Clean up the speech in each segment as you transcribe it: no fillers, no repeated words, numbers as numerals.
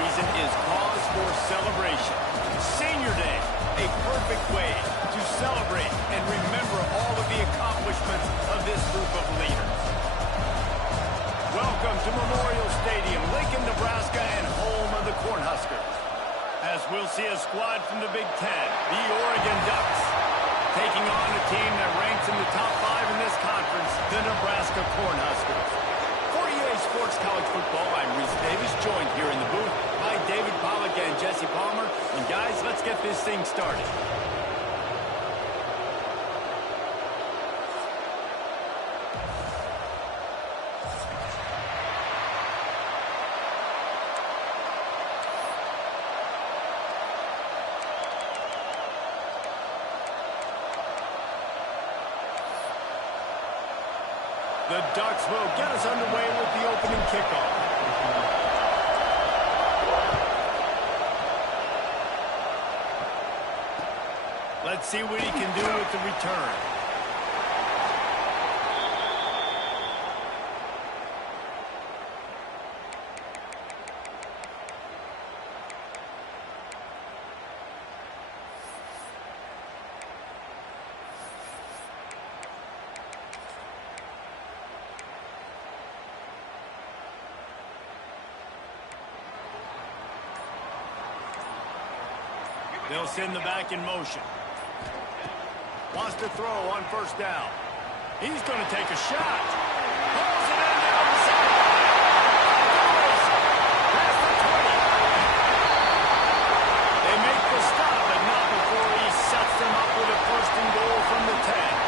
season is cause for celebration. Senior Day, a perfect way to celebrate and remember all of the accomplishments of this group of leaders. Welcome to Memorial Stadium, Lincoln, Nebraska, and home of the Cornhuskers. As we'll see a squad from the Big Ten, the Oregon Ducks, taking on a team that ranks in the top 5 in this conference, the Nebraska Cornhuskers. For EA Sports College Football, I'm Reese Davis, joined here in the booth by David Pollack and Jesse Palmer. And guys, let's get this thing started. The Ducks will get us underway with the opening kickoff. Let's see what he can do with the return. They'll send the back in motion. Wants to throw on first down. He's going to take a shot. Pulls it in down the sideline. Past the 20. They make the stop, but not before he sets them up with a first and goal from the 10.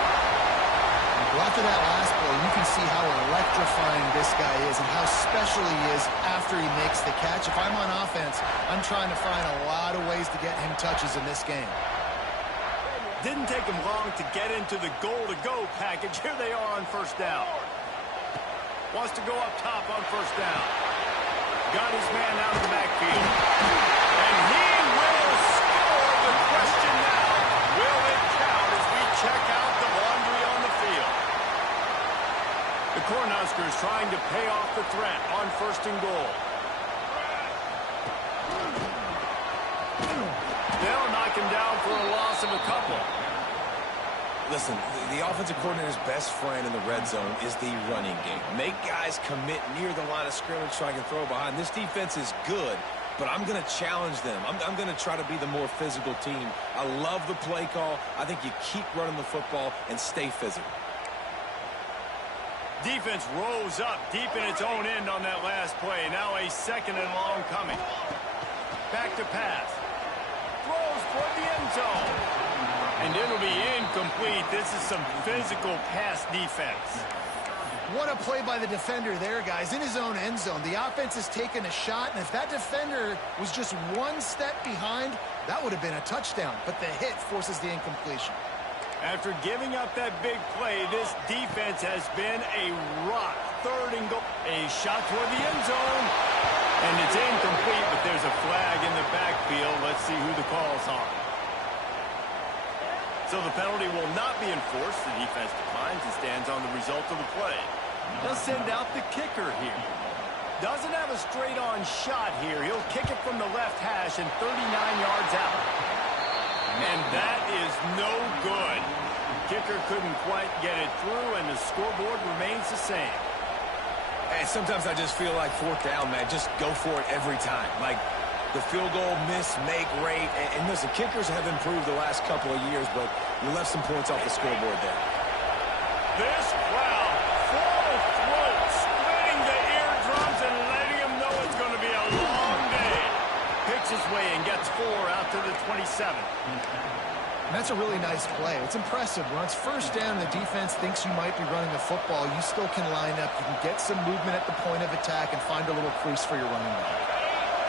Well, after that last play, you can see how electrifying this guy is and how special he is after he makes the catch. If I'm on offense, I'm trying to find a lot of ways to get him touches in this game. Didn't take him long to get into the goal-to-go package. Here they are on first down. Wants to go up top on first down. Got his man out of the backfield. And he will score. The question now, will it count as we check out the laundry on the field? The Cornhuskers trying to pay off the threat on first and goal. They'll knock him down for a loss of a couple. Listen, the offensive coordinator's best friend in the red zone is the running game. Make guys commit near the line of scrimmage so I can throw behind. This defense is good, but I'm going to challenge them. I'm going to try to be the more physical team. I love the play call. I think you keep running the football and stay physical. Defense rose up deep in its own end on that last play. Now a second and long coming. Back to pass. Throws for the end zone. And it'll be incomplete. This is some physical pass defense. What a play by the defender there, guys. In his own end zone, the offense has taken a shot, and if that defender was just one step behind, that would have been a touchdown. But the hit forces the incompletion. After giving up that big play, this defense has been a rock. Third and goal. A shot toward the end zone. And it's incomplete, but there's a flag in the backfield. Let's see who the call's on. So the penalty will not be enforced. The defense declines and stands on the result of the play. They'll send out the kicker here. Doesn't have a straight-on shot here. He'll kick it from the left hash and 39 yards out. And that is no good. Kicker couldn't quite get it through, and the scoreboard remains the same. Hey, sometimes I just feel like fourth down, man. Just go for it every time. Like the field goal miss-make rate. And listen, kickers have improved the last couple of years, but you left some points off the scoreboard there. This crowd, full throat, splitting the eardrums and letting them know it's going to be a long day. Picks his way and gets 4 out to the 27. And that's a really nice play. It's impressive. When it's first down and the defense thinks you might be running the football, you still can line up. You can get some movement at the point of attack and find a little crease for your running back.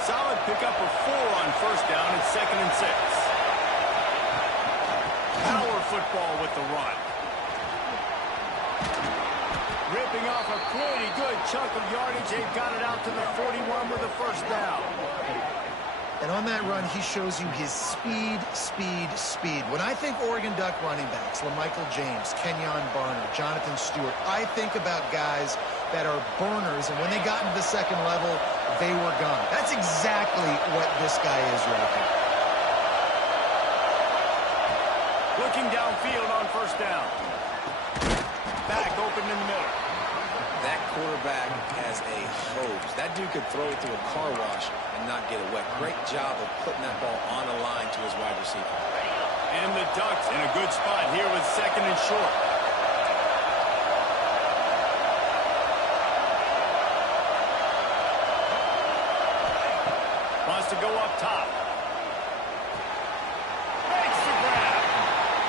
Solid pickup of 4 on first down and 2nd and 6. Power football with the run. Ripping off a pretty good chunk of yardage. They've got it out to the 41 with a first down. And on that run, he shows you his speed, speed, speed. When I think Oregon Duck running backs, LaMichael James, Kenyon Barner, Jonathan Stewart, I think about guys that are burners, and when they got into the second level, they were gone. That's exactly what this guy is right here. Looking downfield on first down. Back open in the middle. That quarterback has a hose. That dude could throw it through a car wash and not get it wet. Great job of putting that ball on a line to his wide receiver. And the Ducks in a good spot here with second and short. Wants to go up top. Makes the grab.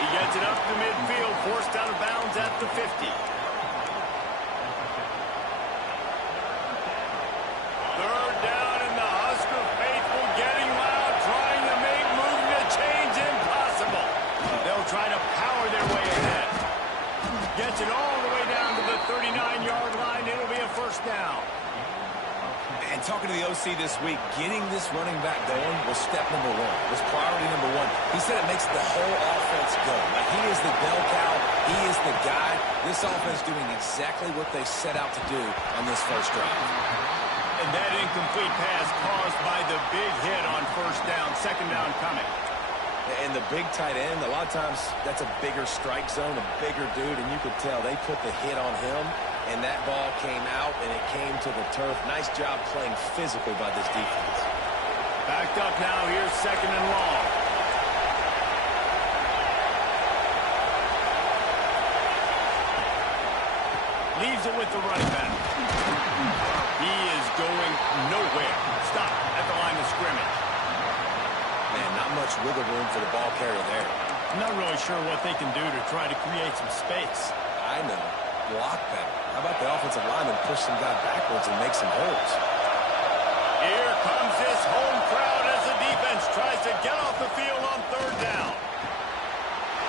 He gets it up to midfield, forced out of bounds at the 50. Third down, and the Husker faithful getting loud, trying to make moving the chains impossible. They'll try to power their way ahead. Gets it all the way down to the 39-yard line. It'll be a first down. And talking to the OC this week, getting this running back going was step number one, was priority number one. He said it makes the whole offense go. Like, he is the bell cow. He is the guy. This offense doing exactly what they set out to do on this first drive. And that incomplete pass caused by the big hit on first down, second down coming. And the big tight end, a lot of times that's a bigger strike zone, a bigger dude, and you could tell they put the hit on him, and that ball came out, and it came to the turf. Nice job playing physical by this defense. Backed up now, here's second and long. Leaves it with the running back. He is going nowhere. Stop at the line of scrimmage. Man, not much wiggle room for the ball carrier there. I'm not really sure what they can do to try to create some space. I know. Block better. How about the offensive lineman push some guy backwards and make some holes? Here comes this home crowd as the defense tries to get off the field on third down.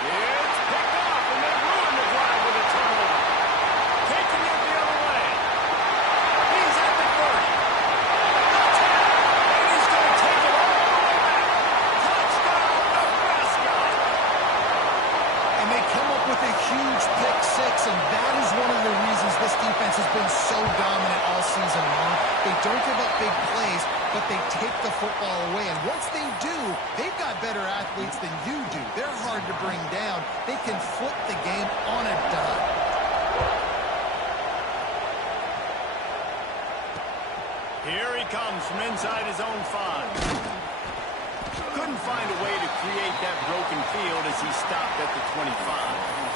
It's picked off, and they ruin the drive with a turnover. Taking it the other way. He's at the 30. And he's going to take it all the way back. Touchdown, Nebraska. And they come up with a huge pick six, and that is one of the reasons this defense has been so dominant all season long. They don't give up big plays, but they take the football away. And once they do, they've got better athletes than you do. They're hard to bring down. They can flip the game on a dime. Here he comes from inside his own 5. Couldn't find a way to create that broken field as he stopped at the 25.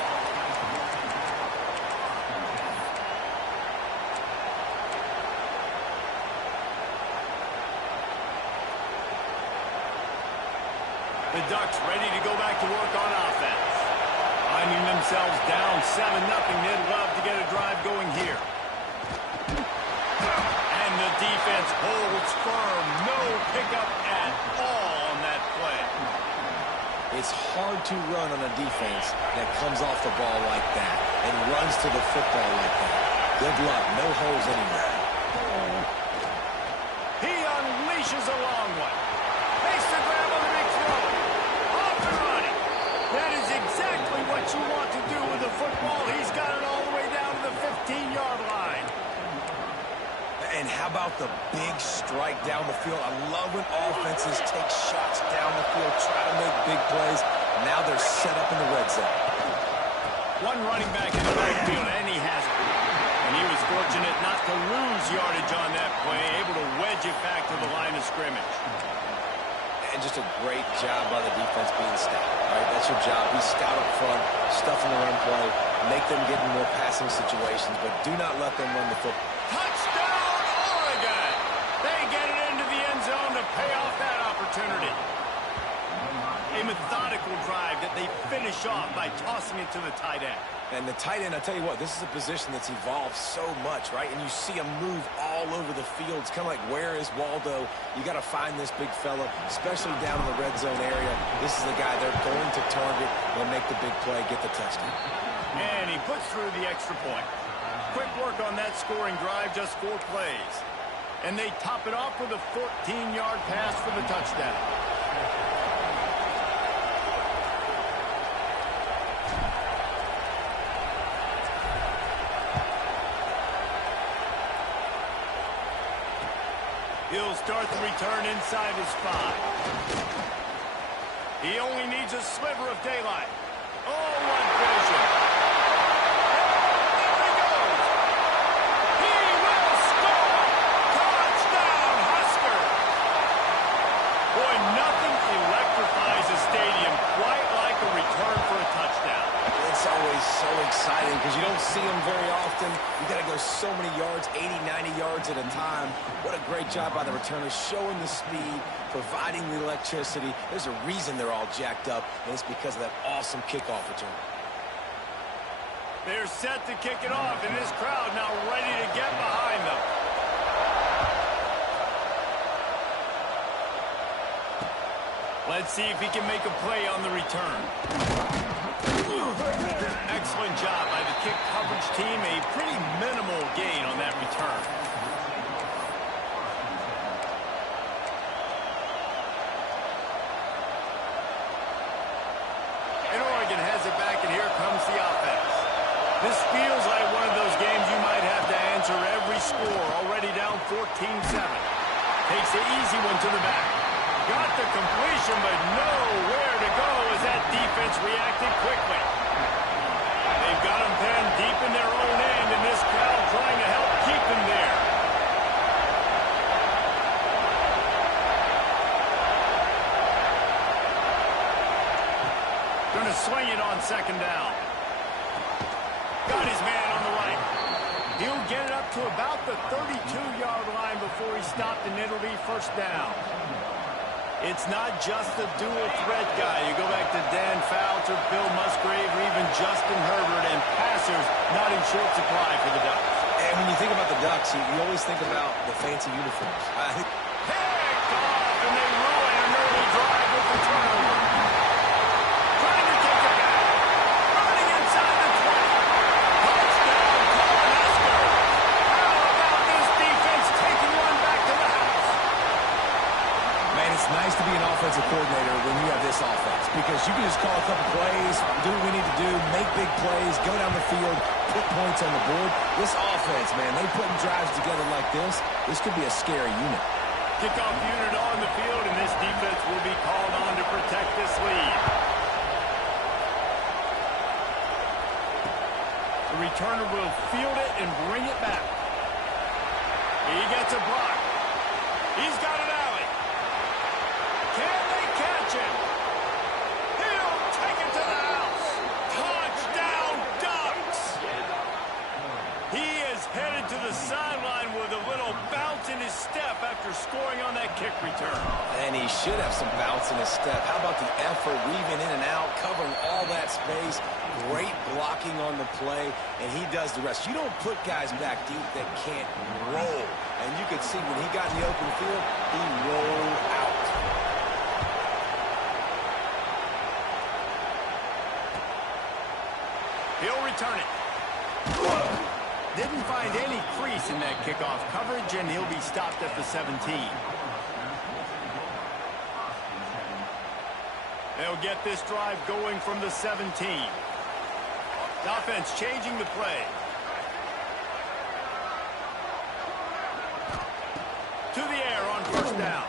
The Ducks ready to go back to work on offense. Finding themselves down 7-0, they'd love to get a drive going here. And the defense holds firm. No pickup at all on that play. It's hard to run on a defense that comes off the ball like that and runs to the football like that. Good luck. No holes anywhere. He unleashes a long one. Makes the grab on the big throw. Off and running. That is exactly what you want to do with the football. He's got it all the way down to the 15-yard line. And how about the big strike down the field? I love when offenses take shots down the field, try to make big plays. Now they're set up in the red zone. One running back in the backfield, and he has it. And he was fortunate not to lose yardage on that play, able to wedge it back to the line of scrimmage. And just a great job by the defense being stout, right? That's your job. Be stout up front, stuff in the run play, make them get in more passing situations, but do not let them run the football. Touchdown, Oregon! They get it into the end zone to pay off that opportunity. A methodical drive that they finish off by tossing it to the tight end. And the tight end, I tell you what, this is a position that's evolved so much, right? And you see him move all over the field. It's kind of like, where is Waldo? You got to find this big fella, especially down in the red zone area. This is the guy they're going to target. They'll make the big play, get the touchdown. And he puts through the extra point. Quick work on that scoring drive, just 4 plays. And they top it off with a 14-yard pass for the touchdown. He'll start the return inside his 5. He only needs a sliver of daylight. Oh, what vision. There he goes. He will score. Touchdown, Husker. Boy, nothing electrifies a stadium quite like a return for a touchdown. It's always so exciting because you don't see them very often. You got to go so many yards, 80, 90 yards at a time. What a great job by the returners, showing the speed, providing the electricity. There's a reason they're all jacked up, and it's because of that awesome kickoff return. They're set to kick it off, and this crowd now ready to get behind them. Let's see if he can make a play on the return. Excellent job by the kick coverage team. A pretty minimal gain on that return. And Oregon has it back, and here comes the offense. This feels like one of those games you might have to answer every score. Already down 14-7. Takes the easy one to the back. Got the completion, but nowhere to go as that defense reacted quickly. They've got him pinned deep in their own end, and this crowd trying to help keep him there. Going to swing it on second down. Got his man on the right. He'll get it up to about the 32-yard line before he's stopped, and it'll be first down. It's not just the dual threat guy. You go back to Dan Fouts or Bill Musgrave or even Justin Herbert, and passers not in short supply for the Ducks. And when you think about the Ducks, you always think about the fancy uniforms. Picked off, and they ruin an early drive with the turnover. Trying to take it back. Running inside the 20. Touchdown, Husker. How about this defense taking one back to the house? Man, it's nice to be an offensive coordinator when you have this offense because you can just call a couple plays, do what we need to do, make big plays, go down the field, put points on the board. This offense, man, they putting drives together like this could be a scary unit. Kickoff unit on the field, and this defense will be called on to protect this lead. The returner will field it and bring it back. He gets a block. He's got an alley. Can they catch him? He'll take it to the house. Touchdown, Ducks. He is headed to the sideline with a little bounce in his step after scoring on that kick return. And he should have some bounce in his step. How about the effort, weaving in and out, covering all that space, great blocking on the play, and he does the rest. You don't put guys back deep that can't roll. And you could see when he got in the open field, he rolled out. He'll return it. Didn't find any crease in that kickoff coverage, and he'll be stopped at the 17. They'll get this drive going from the 17. The offense changing the play. To the air on first down.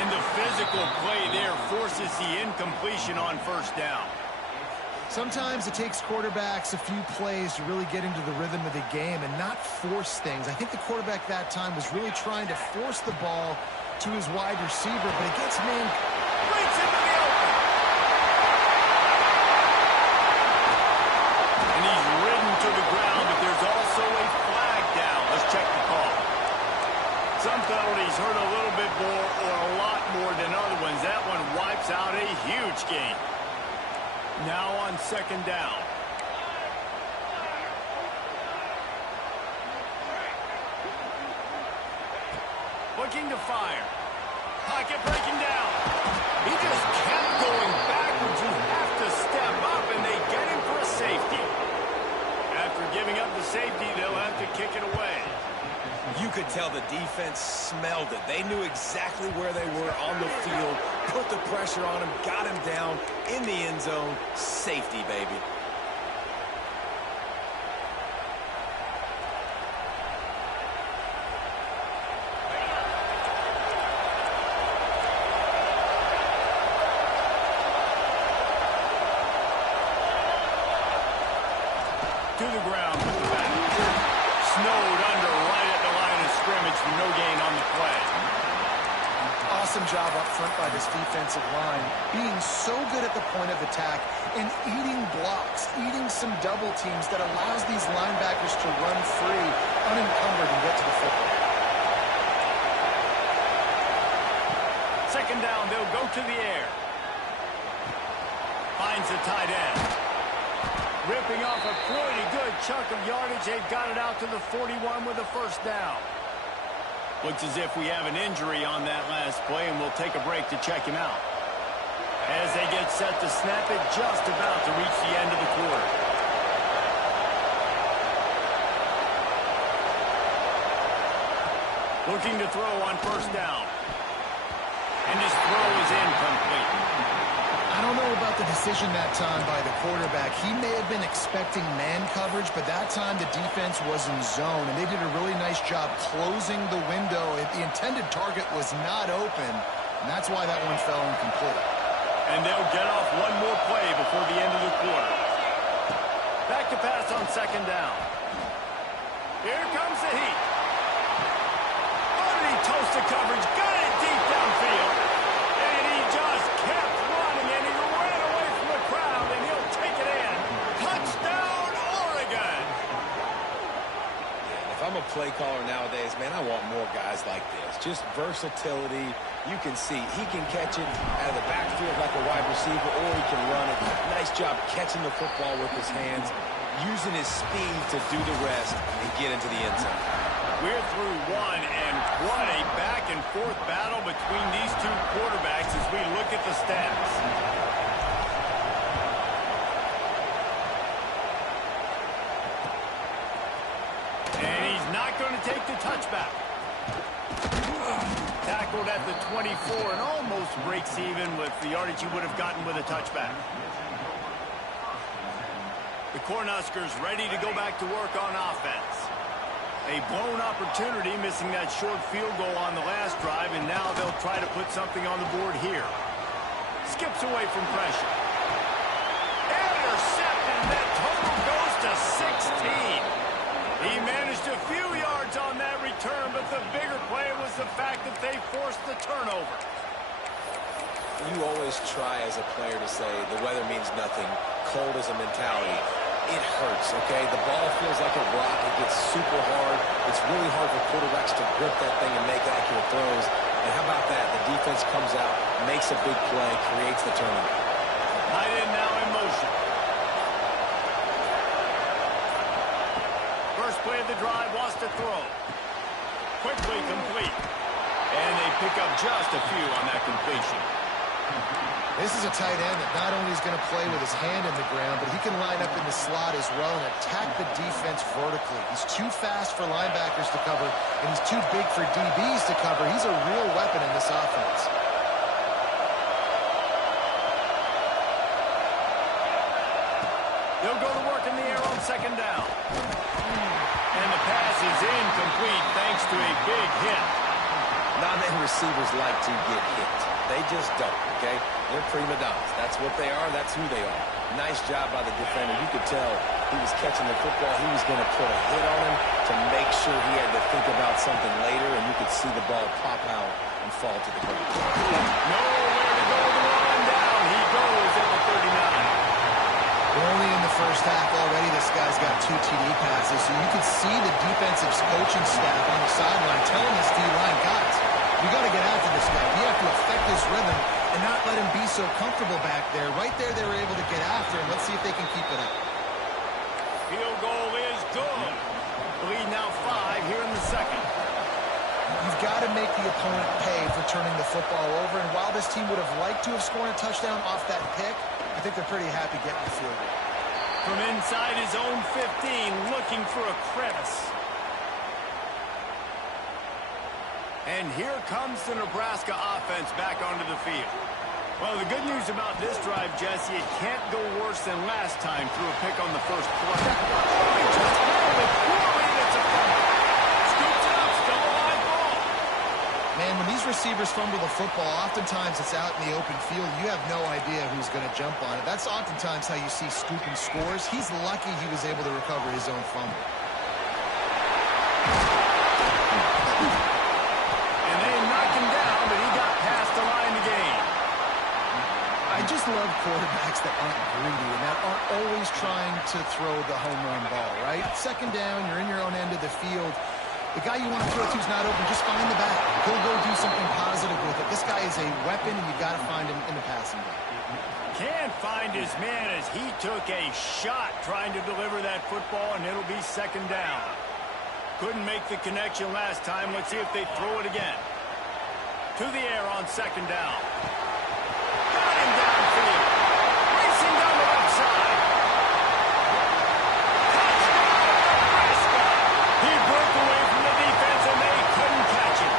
And the physical play there forces the incompletion on first down. Sometimes it takes quarterbacks a few plays to really get into the rhythm of the game and not force things. I think the quarterback that time was really trying to force the ball to his wide receiver, but it gets man breaks into the open. And he's ridden to the ground, but there's also a flag down. Let's check the call. Some penalties hurt a little bit more or a lot more than other ones. That one wipes out a huge game. Now on second down. Looking to fire. Pocket breaking down. He just kept going backwards. You have to step up, and they get him for a safety. After giving up the safety, they'll have to kick it away. You could tell the defense smelled it. They knew exactly where they were on the field, put the pressure on him, got him down in the end zone. Safety, baby. to the ground with the back. Snowed under right at the line of scrimmage for no gain on the play. Awesome job up front by this defensive line, being so good at the point of attack and eating blocks, eating some double teams that allows these linebackers to run free, unencumbered, and get to the football. Second down, they'll go to the air. Finds the tight end. Ripping off a pretty good chunk of yardage. They've got it out to the 41 with a first down. Looks as if we have an injury on that last play, and we'll take a break to check him out. As they get set to snap it, just about to reach the end of the quarter. Looking to throw on first down. And his throw is incomplete. I don't know about the decision that time by the quarterback. He may have been expecting man coverage, but that time the defense was in zone, and they did a really nice job closing the window. The intended target was not open, and that's why that one fell incomplete. And they'll get off one more play before the end of the quarter. Back to pass on second down. Here comes the heat. He toasted coverage, got it deep downfield. And he just kept running, and he ran away from the crowd, and he'll take it in. Touchdown, Oregon! If I'm a play caller nowadays, man, I want more guys like this. Just versatility. You can see he can catch it out of the backfield like a wide receiver, or he can run it. Nice job catching the football with his hands, using his speed to do the rest and get into the end zone. We're through one, and what a back-and-forth battle between these two quarterbacks as we look at the stats. And he's not going to take the touchback. Tackled at the 24 and almost breaks even with the yardage he would have gotten with a touchback. The Cornhuskers ready to go back to work on offense. A blown opportunity, missing that short field goal on the last drive, and now they'll try to put something on the board here. Skips away from pressure. Intercepted, and that total goes to 16. He managed a few yards on that return, but the bigger play was the fact that they forced the turnover. You always try as a player to say the weather means nothing. Cold is a mentality. It hurts, okay? The ball feels like a rock. It gets super hard. It's really hard for quarterbacks to grip that thing and make accurate throws. And how about that? The defense comes out, makes a big play, creates the turnover. Tight end now in motion. First play of the drive, wants to throw. Quickly complete. And they pick up just a few on that completion. This is a tight end that not only is going to play with his hand in the ground, but he can line up in the slot as well and attack the defense vertically. He's too fast for linebackers to cover, and he's too big for DBs to cover. He's a real weapon in this offense. They'll go to work in the air on second down. And the pass is incomplete thanks to a big hit. Non-man receivers like to get hit. They just don't, okay? They're prima donnas. That's what they are. That's who they are. Nice job by the defender. You could tell he was catching the football. He was going to put a hit on him to make sure he had to think about something later, and you could see the ball pop out and fall to the ground. Nowhere to go with the run down. He goes at the 39. We're only in the first half already. This guy's got 2 TD passes, so you can see the defensive coaching staff on the sideline telling this D-line, guys, we got to get after this guy. We have to affect his rhythm and not let him be so comfortable back there. Right there, they were able to get after him. Let's see if they can keep it up. Field goal is good. Lead now 5 here in the second. You've got to make the opponent pay for turning the football over, and while this team would have liked to have scored a touchdown off that pick, I think they're pretty happy getting the field goal. From inside his own 15, looking for a crevice. And here comes the Nebraska offense back onto the field. Well, the good news about this drive, Jesse, it can't go worse than last time through a pick on the first play. He just handled it poorly, and it's a fumble. Scoops it up, still a live ball. Man, when these receivers fumble the football, oftentimes it's out in the open field. You have no idea who's going to jump on it. That's oftentimes how you see scooping scores. He's lucky he was able to recover his own fumble. And they knocked him down, but he got past the line to gain. I just love quarterbacks that aren't greedy and that aren't always trying to throw the home run ball, right? Second down, you're in your own end of the field. The guy you want to throw to is not open. Just find the back. He'll go do something positive with it. This guy is a weapon, and you've got to find him in the passing game. Can't find his man as he took a shot trying to deliver that football, and it'll be second down. Couldn't make the connection last time. Let's see if they throw it again. To the air on second down. Got him downfield. Racing down the left side. He broke away from the defense, and they couldn't catch him.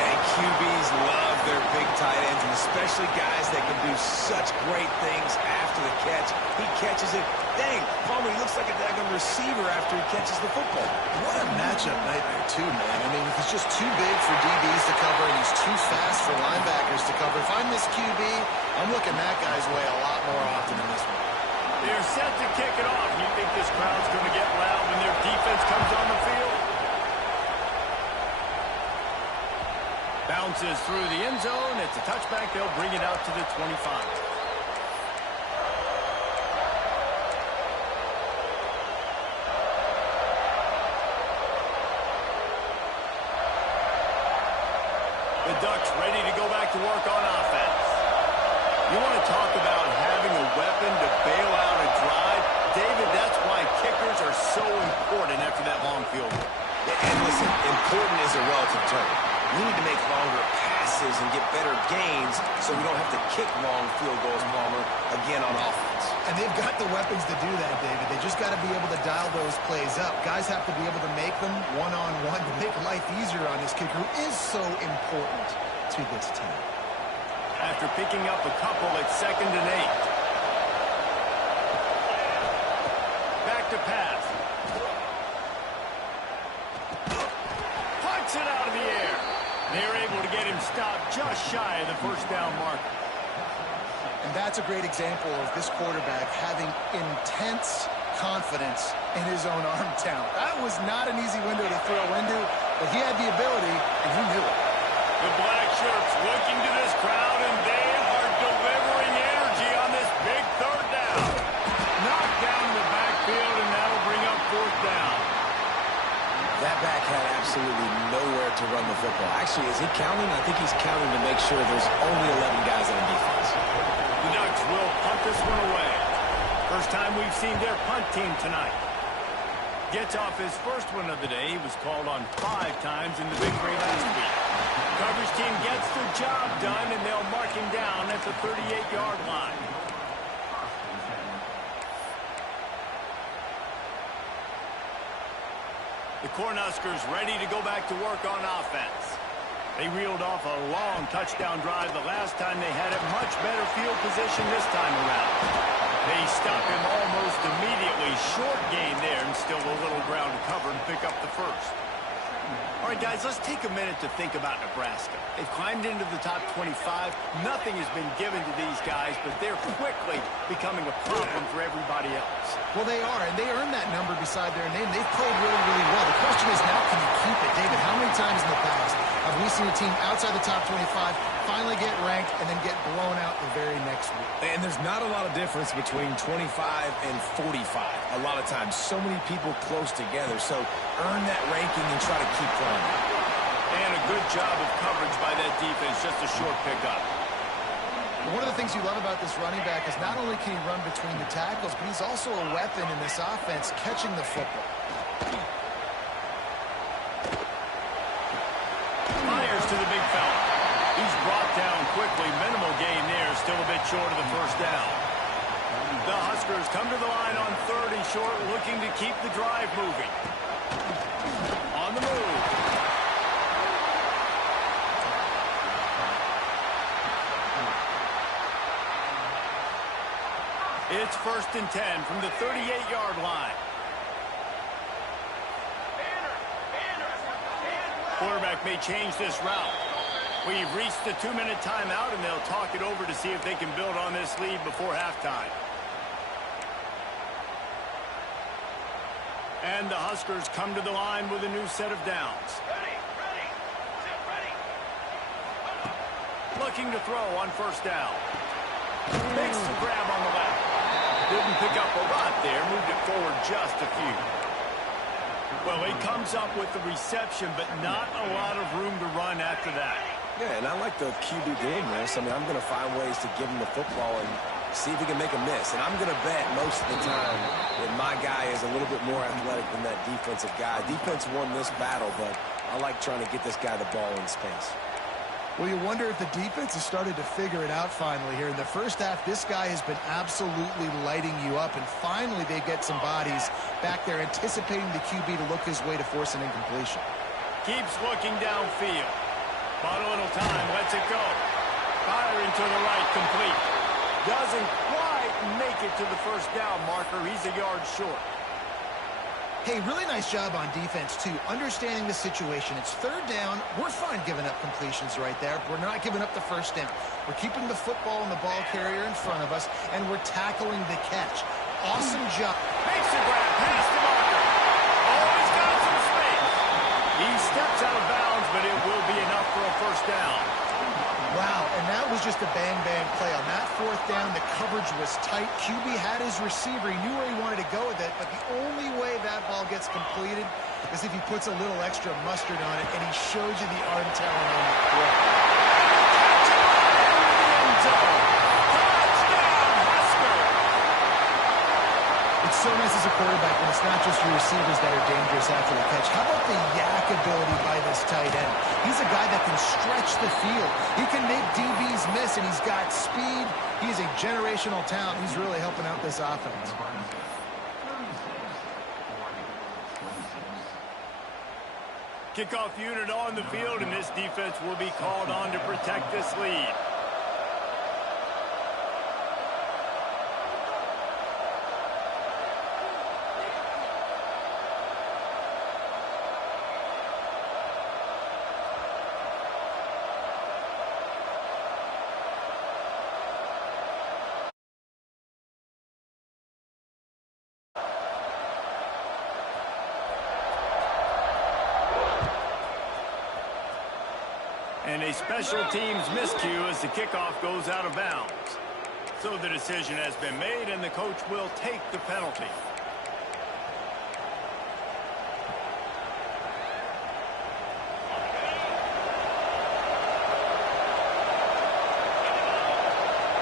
And QBs love their big tight ends, and especially guys that can do such great things after the catch. He catches it. Dang, Palmer, he looks like a daggone receiver after he catches the football. What a matchup nightmare, too, man. I mean, he's just too big for DBs to cover, and he's too fast for linebackers to cover. If I'm this QB, I'm looking that guy's way a lot more often than this one. They're set to kick it off. You think this crowd's going to get loud when their defense comes on the field? Bounces through the end zone. It's a touchback. They'll bring it out to the 25. The Ducks ready to go back to work on offense. You want to talk about having a weapon to bail out a drive? David, that's why kickers are so important after that long field goal. And listen, important is a relative term. We need to make longer passes and get better gains so we don't have to kick long field goals, Palmer, again on offense. And they've got the weapons to do that, David. They just got to be able to dial those plays up. Guys have to be able to make them one-on-one to make life easier on this kicker, who is so important to this team. After picking up a couple at 2nd and 8. Back to pass. Punts it out of the air. They're able to get him stopped just shy of the first down marker. And that's a great example of this quarterback having intense confidence in his own arm talent. That was not an easy window to throw into, but he had the ability, and he knew it. The black shirts looking to this crowd, and they are delivering energy on this big third down. Knocked down in the backfield, and that'll bring up fourth down. That back had absolutely nowhere to run the football. Actually, is he counting? I think he's counting to make sure there's only 11 guys on defense. The Ducks will punt this one away. First time we've seen their punt team tonight. Gets off his first one of the day. He was called on 5 times in the victory last week. Coverage team gets the job done, and they'll mark him down at the 38-yard line. The Cornhuskers ready to go back to work on offense. They reeled off a long touchdown drive the last time. They had a much better field position this time around. They stop him almost immediately. Short gain there, and still a little ground to cover and pick up the first. All right, guys, let's take a minute to think about Nebraska. They've climbed into the top 25. Nothing has been given to these guys, but they're quickly becoming a problem for everybody else. Well, they are, and they earned that number beside their name. They've played really, really well. The question is, now can you keep it? David, how many times in the past have we seen a team outside the top 25 finally get ranked and then get blown out the very next week? And there's not a lot of difference between 25 and 45. A lot of times, so many people close together. So earn that ranking and try to keep climbing. And a good job of coverage by that defense. Just a short pickup. One of the things you love about this running back is not only can he run between the tackles, but he's also a weapon in this offense catching the football. Fires to the big fella. He's brought down quickly. Minimal gain there. Still a bit short of the first down. The Huskers come to the line on 3rd and short, looking to keep the drive moving. On the move. It's 1st and 10 from the 38-yard line. Quarterback may change this route. We've reached the 2-minute timeout, and they'll talk it over to see if they can build on this lead before halftime. And the Huskers come to the line with a new set of downs. Looking to throw on first down. Makes the grab on the left. Didn't pick up a lot there. Moved it forward just a few. Well, he comes up with the reception, but not a lot of room to run after that. Yeah, and I like the QB doing this. I mean, I'm going to find ways to give him the football and see if he can make a miss. And I'm going to bet most of the time that my guy is a little bit more athletic than that defensive guy. Defense won this battle, but I like trying to get this guy the ball in space. Well, you wonder if the defense has started to figure it out finally here. In the first half, this guy has been absolutely lighting you up, and finally they get some bodies back there anticipating the QB to look his way to force an incompletion. Keeps looking downfield. Bought a little time, lets it go. Firing to the right, complete. Doesn't quite make it to the first down marker. He's a yard short. Hey, really nice job on defense, too. Understanding the situation. It's third down. We're fine giving up completions right there. We're not giving up the first down. We're keeping the football and the ball carrier in front of us, and we're tackling the catch. Awesome job. Makes the grab past the marker. Always got some space. He steps out of bounds, but it will be enough for a first down. Wow, and that was just a bang-bang play. On that fourth down, the coverage was tight. QB had his receiver. He knew where he wanted to go with it, but the only way that ball gets completed is if he puts a little extra mustard on it, and he shows you the arm talent on the throw. It's so nice as a quarterback when it's not just your receivers that are dangerous after the catch. How about the yak ability by this tight end? He's a guy that can stretch the field. He can make DBs miss, and he's got speed. He's a generational talent. He's really helping out this offense. Kickoff unit on the field, and this defense will be called on to protect this lead. And a special teams miscue as the kickoff goes out of bounds. So the decision has been made, and the coach will take the penalty.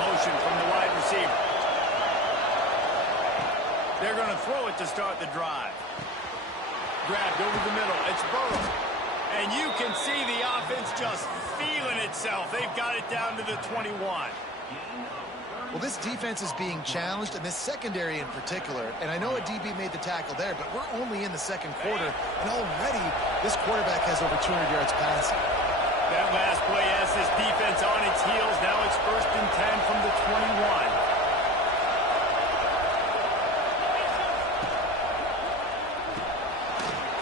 Motion from the wide receiver. They're going to throw it to start the drive. Grabbed over the middle. It's Burrow. And you can see the offense just feeling itself. They've got it down to the 21. Well, this defense is being challenged, and this secondary in particular. And I know a DB made the tackle there, but we're only in the second quarter, and already this quarterback has over 200 yards passing. That last play has this defense on its heels. Now it's 1st and 10 from the 21.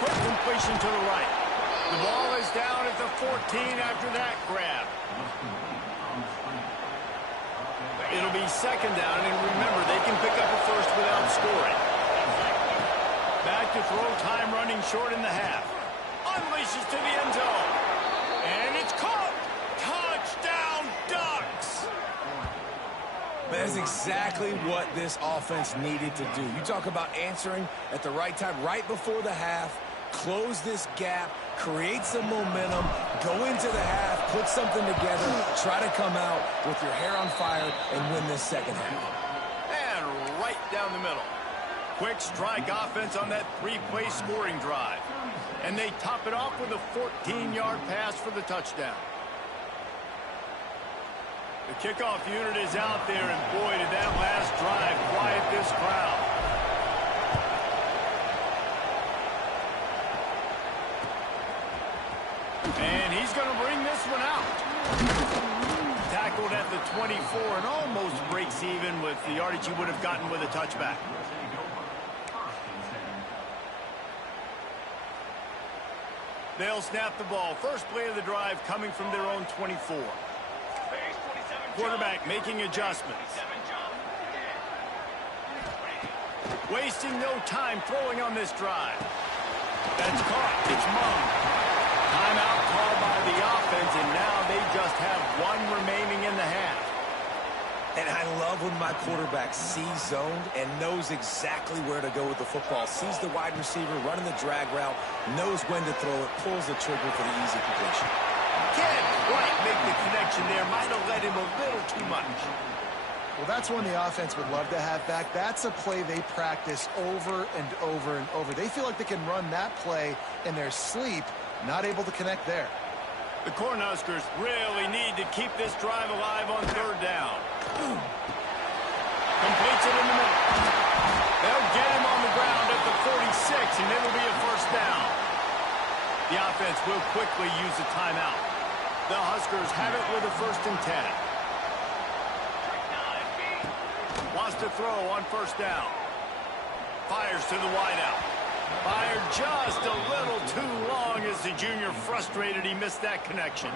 Quick completion to the right. The ball is down at the 14 after that grab. It'll be second down, and remember, they can pick up a first without scoring. Back to throw, time running short in the half. Unleashes to the end zone. And it's caught. Touchdown, Ducks. That's exactly what this offense needed to do. You talk about answering at the right time, right before the half. Close this gap, create some momentum, go into the half, put something together, try to come out with your hair on fire and win this second half. And right down the middle. Quick strike offense on that 3-play scoring drive. And they top it off with a 14-yard pass for the touchdown. The kickoff unit is out there, and boy, did that last drive quiet this crowd. And he's going to bring this one out. Tackled at the 24 and almost breaks even with the yardage he would have gotten with a touchback. They'll snap the ball. First play of the drive coming from their own 24. Quarterback making adjustments. Wasting no time throwing on this drive. That's caught. It's Mung. Timeout called by the offense, and now they just have one remaining in the half. And I love when my quarterback sees zoned and knows exactly where to go with the football. Sees the wide receiver running the drag route, knows when to throw it, pulls the trigger for the easy completion. Can't quite make the connection there. Might have led him a little too much. Well, that's one the offense would love to have back. That's a play they practice over and over and over. They feel like they can run that play in their sleep, not able to connect there. The Cornhuskers really need to keep this drive alive on third down. Completes it in the middle. They'll get him on the ground at the 46, and it'll be a first down. The offense will quickly use a timeout. The Huskers have it with a 1st and 10. Wants to throw on first down. Fires to the wideout. Fired just a little too long as the junior frustrated he missed that connection.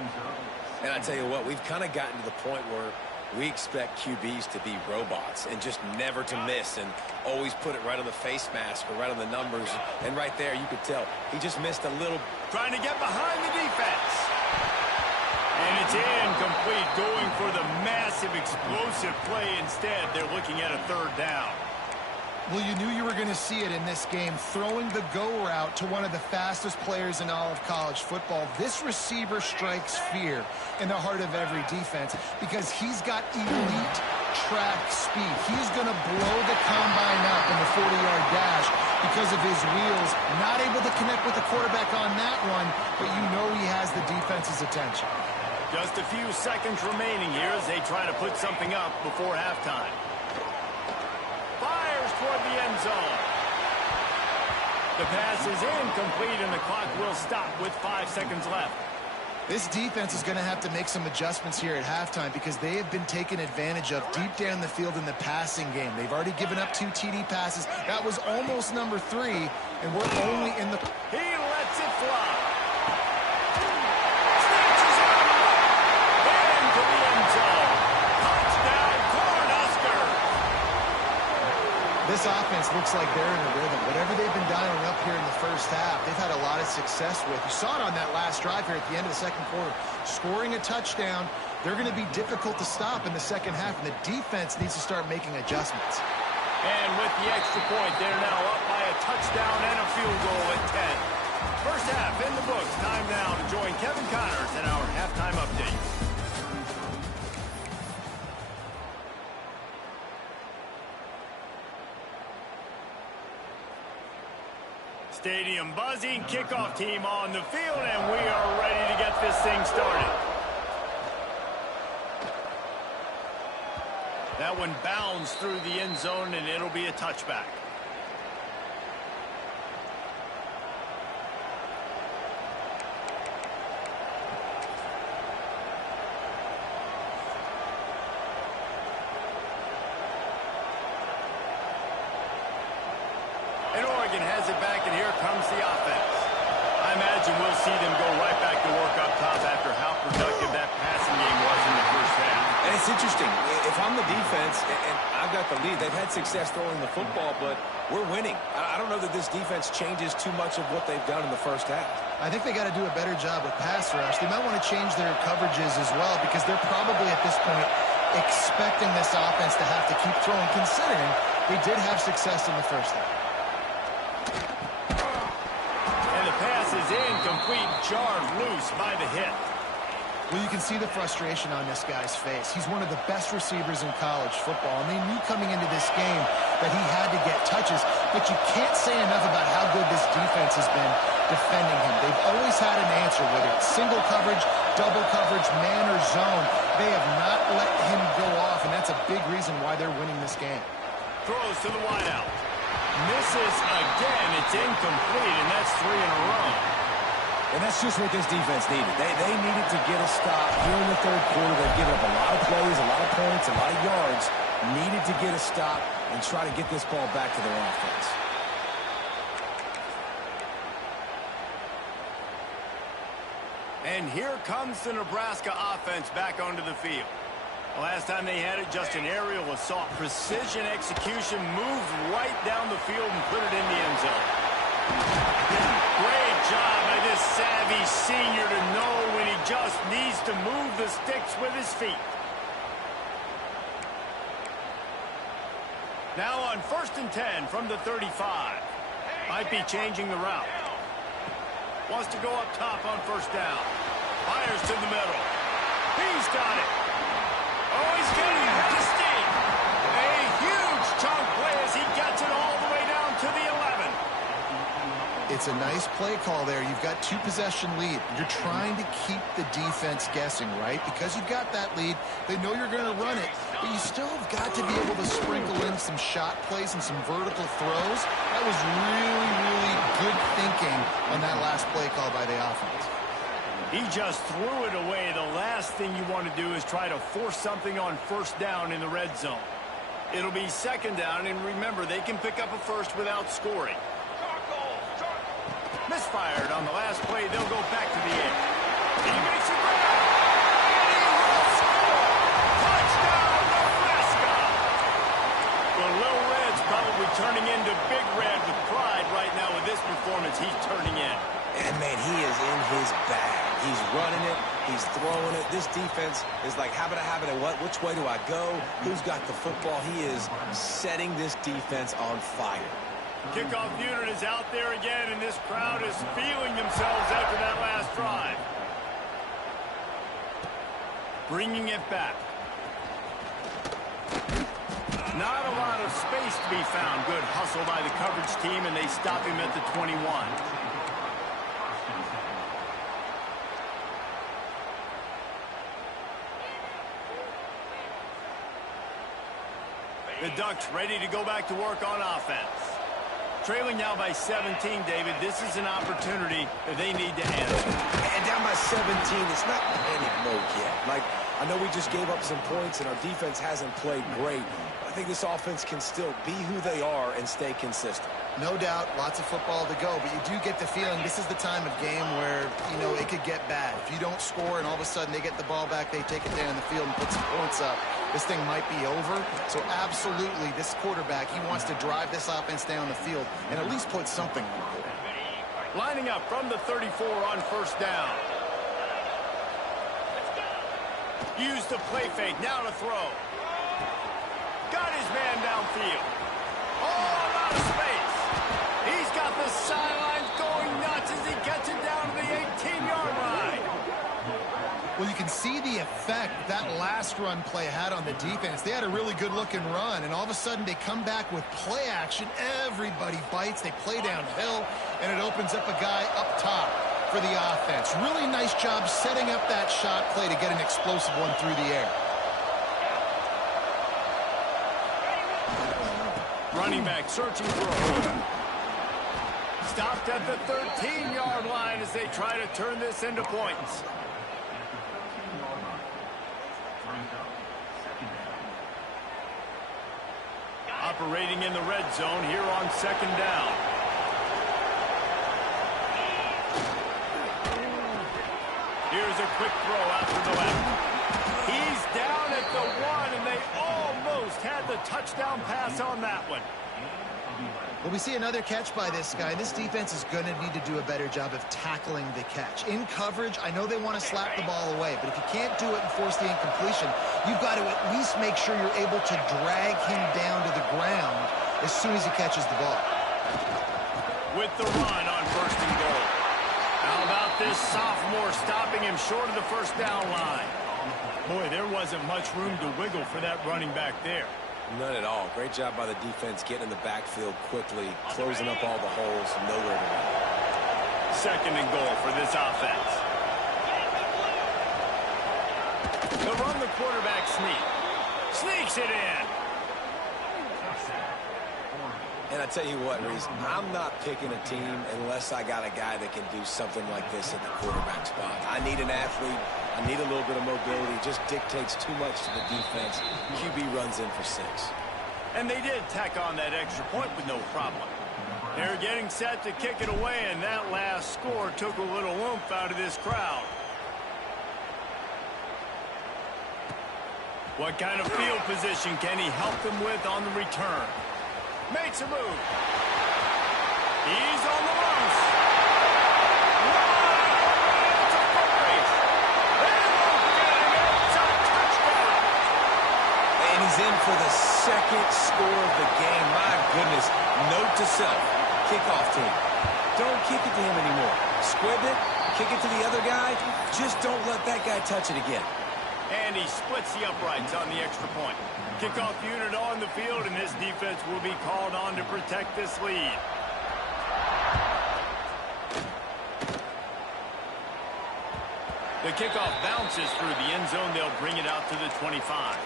And I tell you what, we've kind of gotten to the point where we expect QBs to be robots and just never to miss and always put it right on the face mask or right on the numbers. And right there, you could tell he just missed a little. Trying to get behind the defense. And it's incomplete, going for the massive explosive play. Instead, they're looking at a 3rd down. Well, you knew you were going to see it in this game, throwing the go route to one of the fastest players in all of college football. This receiver strikes fear in the heart of every defense because he's got elite track speed. He's going to blow the combine up in the 40-yard dash because of his wheels. Not able to connect with the quarterback on that one, but you know he has the defense's attention. Just a few seconds remaining here as they try to put something up before halftime. Fires toward the end zone. The pass is incomplete, and the clock will stop with 5 seconds left. This defense is going to have to make some adjustments here at halftime because they have been taken advantage of deep down the field in the passing game. They've already given up 2 TD passes. That was almost number 3, and we're only in the... He lets it fly. This offense looks like they're in a rhythm. Whatever they've been dialing up here in the first half, they've had a lot of success with. You saw it on that last drive here at the end of the 2nd quarter. Scoring a touchdown, they're going to be difficult to stop in the 2nd half, and the defense needs to start making adjustments. And with the extra point, they're now up by a touchdown and a field goal at 10. First half in the books. Time now to join Kevin Connors in our halftime update. Stadium buzzing, kickoff team on the field, and we are ready to get this thing started. That one bounds through the end zone, and it'll be a touchback. And Oregon has it back, and here comes the offense. I imagine we'll see them go right back to work up top after how productive that passing game was in the first half. And it's interesting. If I'm the defense and I've got the lead, they've had success throwing the football, but we're winning. I don't know that this defense changes too much of what they've done in the first half. I think they got to do a better job with pass rush. They might want to change their coverages as well because they're probably at this point expecting this offense to have to keep throwing, considering they did have success in the first half. And the pass is incomplete, jarred loose by the hit. Well, you can see the frustration on this guy's face. He's one of the best receivers in college football, and they knew coming into this game that he had to get touches, but you can't say enough about how good this defense has been defending him. They've always had an answer, whether it's single coverage, double coverage, man or zone. They have not let him go off, and that's a big reason why they're winning this game. Throws to the wideout. Misses again. It's incomplete, and that's 3 in a row. And that's just what this defense needed. They needed to get a stop here in the third quarter. They've given up a lot of plays, a lot of points, a lot of yards. Needed to get a stop and try to get this ball back to their offense. And here comes the Nebraska offense back onto the field. The last time they had it, just an aerial assault. Precision execution, moved right down the field and put it in the end zone. Great job by this savvy senior to know when he just needs to move the sticks with his feet. Now on 1st and 10 from the 35. Might be changing the route. Wants to go up top on 1st down. Fires to the middle. He's got it. Oh, he's getting ahead of steam. A huge chunk play as he gets it all the way down to the 11. It's a nice play call there. You've got 2-possession lead. You're trying to keep the defense guessing, right? Because you've got that lead, they know you're going to run it, but you still have got to be able to sprinkle in some shot plays and some vertical throws. That was really, really good thinking on that last play call by the offense. He just threw it away. The last thing you want to do is try to force something on 1st down in the red zone. It'll be 2nd down, and remember, they can pick up a first without scoring. Misfired on the last play. They'll go back to the air. He makes a grab. And he will score. Touchdown, Nebraska. The Little Red's probably turning into Big Red with pride right now with this performance he's turning in. And, man, he is in his bag. He's running it. He's throwing it. This defense is like, how about I have it and what? Which way do I go? Who's got the football? He is setting this defense on fire. Kickoff unit is out there again, and this crowd is feeling themselves after that last drive. Bringing it back. Not a lot of space to be found. Good hustle by the coverage team, and they stop him at the 21. The Ducks ready to go back to work on offense. Trailing now by 17, David. This is an opportunity that they need to answer. And down by 17, it's not panic mode yet. Like, I know we just gave up some points and our defense hasn't played great. But I think this offense can still be who they are and stay consistent. No doubt, lots of football to go, but you do get the feeling this is the time of game where, you know, it could get bad. If you don't score and all of a sudden they get the ball back, they take it down the field and put some points up, this thing might be over. So absolutely, this quarterback, he wants to drive this offense down the field and at least put something on the board. Lining up from the 34 on 1st down. Use the play fake, now to throw. Got his man downfield. Oh, a lot of space. He's got the sidelines going nuts as he gets it down to the 18-yard line. Well, you can see the effect that last run play had on the defense. They had a really good-looking run, and all of a sudden they come back with play action. Everybody bites. They play downhill, and it opens up a guy up top for the offense. Really nice job setting up that shot play to get an explosive one through the air. Running back searching for a hole. Stopped at the 13-yard line as they try to turn this into points. Operating in the red zone here on 2nd down. Here's a quick throw out to the left. He's down at the 1, and they almost had the touchdown pass on that one. Well, we see another catch by this guy. This defense is going to need to do a better job of tackling the catch. In coverage, I know they want to slap the ball away, but if you can't do it and force the incompletion, you've got to at least make sure you're able to drag him down to the ground as soon as he catches the ball. With the run on 1st and goal. How about this sophomore stopping him short of the 1st down line? Boy, there wasn't much room to wiggle for that running back there. None at all. Great job by the defense getting in the backfield quickly, closing up all the holes, nowhere to run. 2nd and goal for this offense. They'll run the quarterback sneak. Sneaks it in. And I tell you what, Reese, I'm not picking a team unless I got a guy that can do something like this at the quarterback spot. I need an athlete. I need a little bit of mobility. It just dictates too much to the defense. QB runs in for 6. And they did tack on that extra point with no problem. They're getting set to kick it away, and that last score took a little oomph out of this crowd. What kind of field position can he help them with on the return? Makes a move. He's on the loose. It's a foot race. They won't get him. It's a touchdown. And he's in for the second score of the game. My goodness. Note to self. Kickoff team. Don't kick it to him anymore. Squib it. Kick it to the other guy. Just don't let that guy touch it again. And he splits the uprights on the extra point. Kickoff unit on the field, and this defense will be called on to protect this lead. The kickoff bounces through the end zone. They'll bring it out to the 25.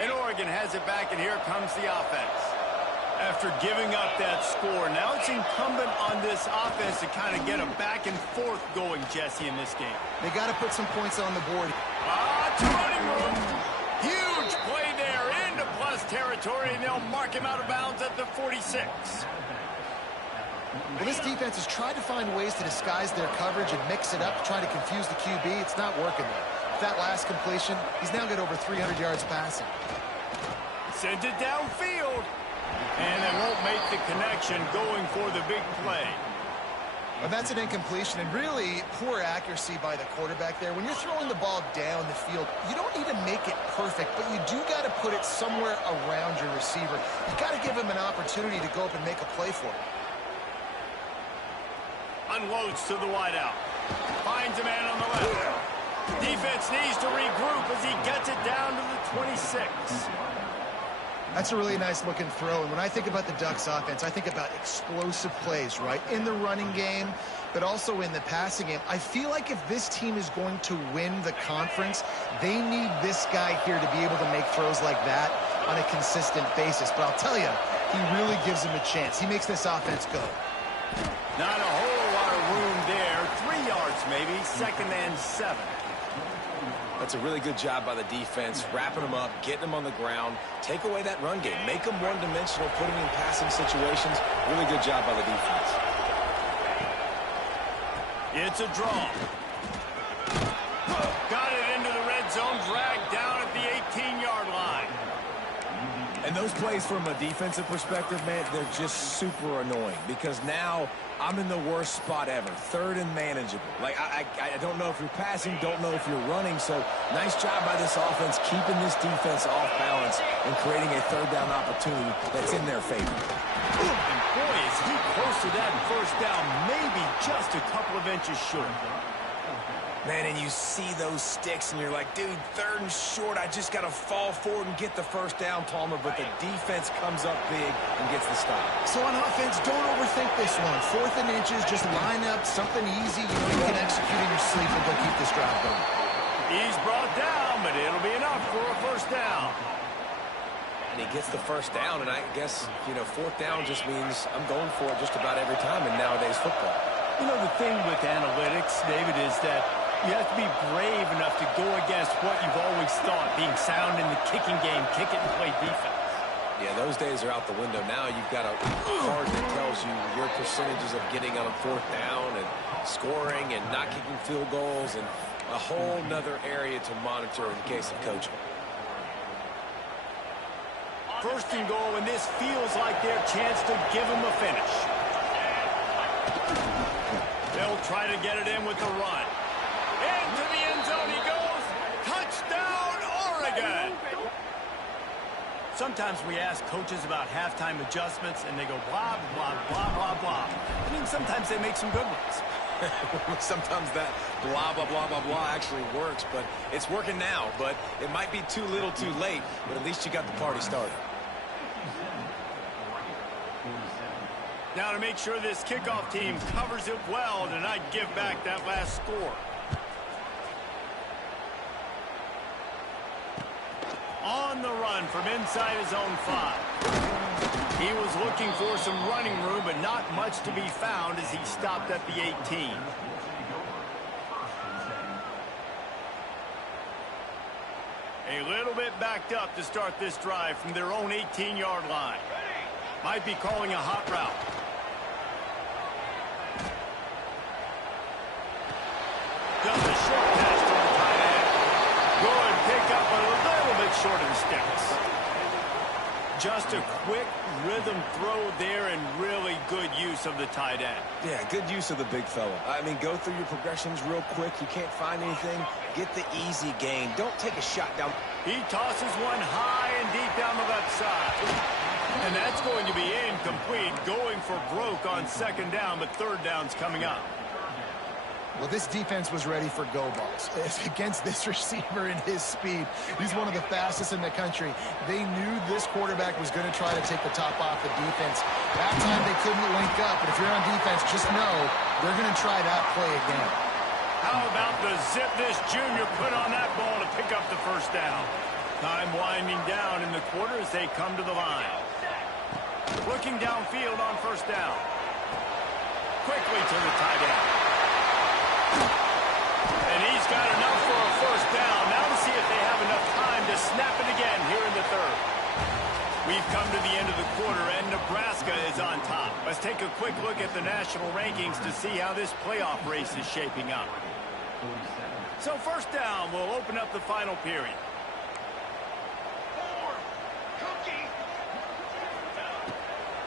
And Oregon has it back, and here comes the offense. After giving up that score, now it's incumbent on this offense to kind of get a back and forth going, Jesse, in this game. They got to put some points on the board. To running room. Huge play there into plus territory, and they'll mark him out of bounds at the 46. Well, this defense has tried to find ways to disguise their coverage and mix it up to try to confuse the QB. It's not working there. With that last completion, he's now got over 300 yards passing. Sends it downfield. And they won't make the connection going for the big play. Well, that's an incompletion, and really poor accuracy by the quarterback there. When you're throwing the ball down the field, you don't need to make it perfect, but you do got to put it somewhere around your receiver. You got to give him an opportunity to go up and make a play for it. Unloads to the wideout. Finds a man on the left. Defense needs to regroup as he gets it down to the 26. That's a really nice-looking throw, and when I think about the Ducks offense, I think about explosive plays, right? In the running game, but also in the passing game. I feel like if this team is going to win the conference, they need this guy here to be able to make throws like that on a consistent basis. But I'll tell you, he really gives him a chance. He makes this offense go. Not a whole lot of room there. 3 yards maybe, 2nd and 7. That's a really good job by the defense, wrapping them up, getting them on the ground, take away that run game, make them one-dimensional, put them in passing situations. Really good job by the defense. It's a draw. Got it into the red zone, dragged down at the 18-yard line. And those plays from a defensive perspective, man, they're just super annoying because now I'm in the worst spot ever, 3rd and manageable. Like, I don't know if you're passing, don't know if you're running, so nice job by this offense keeping this defense off balance and creating a 3rd down opportunity that's in their favor. And boy, is he close to that 1st down, maybe just a couple of inches short. Man, and you see those sticks, and you're like, dude, 3rd and short, I just got to fall forward and get the 1st down, Palmer, but the defense comes up big and gets the stop. So on offense, don't overthink this one. 4th and inches, just line up something easy. You know you can execute in your sleep and go keep this drive going. He's brought down, but it'll be enough for a 1st down. And he gets the 1st down, and I guess, 4th down just means I'm going for it just about every time in nowadays football. You know, the thing with analytics, David, is that you have to be brave enough to go against what you've always thought, being sound in the kicking game, kick it and play defense. Yeah, those days are out the window. Now you've got a card that tells you your percentages of getting on a 4th down and scoring and not kicking field goals and a whole nother area to monitor in case of coaching. 1st and goal, and this feels like their chance to give them a finish. They'll try to get it in with the run. Into the end zone he goes. Touchdown, Oregon. Sometimes we ask coaches about halftime adjustments, and they go blah, blah, blah, blah, blah. I mean, sometimes they make some good ones. Sometimes that blah, blah, blah, blah, blah actually works, but it's working now. But it might be too little too late, but at least you got the party started. Now to make sure this kickoff team covers it well to not give back that last score. On the run from inside his own 5. He was looking for some running room, but not much to be found as he stopped at the 18. A little bit backed up to start this drive from their own 18-yard line. Might be calling a hot route. Does a short pass to the tight end. Good pick up, but a little bit short of the sticks. Just a quick rhythm throw there and really good use of the tight end. Yeah, good use of the big fella. I mean, go through your progressions real quick. You can't find anything. Get the easy gain. Don't take a shot down. He tosses one high and deep down the left side. And that's going to be incomplete. Going for broke on second down, but third down's coming up. Well, this defense was ready for go balls. Against this receiver and his speed, he's one of the fastest in the country. They knew this quarterback was going to try to take the top off the defense. That time they couldn't link up, but if you're on defense, just know they're going to try that play again. How about the zip this junior put on that ball to pick up the first down? Time winding down in the quarter as they come to the line. Looking downfield on first down. Quickly to the tight end. And he's got enough for a first down. Now to see if they have enough time to snap it again here in the third. We've come to the end of the quarter, and Nebraska is on top. Let's take a quick look at the national rankings to see how this playoff race is shaping up. So first down will open up the final period.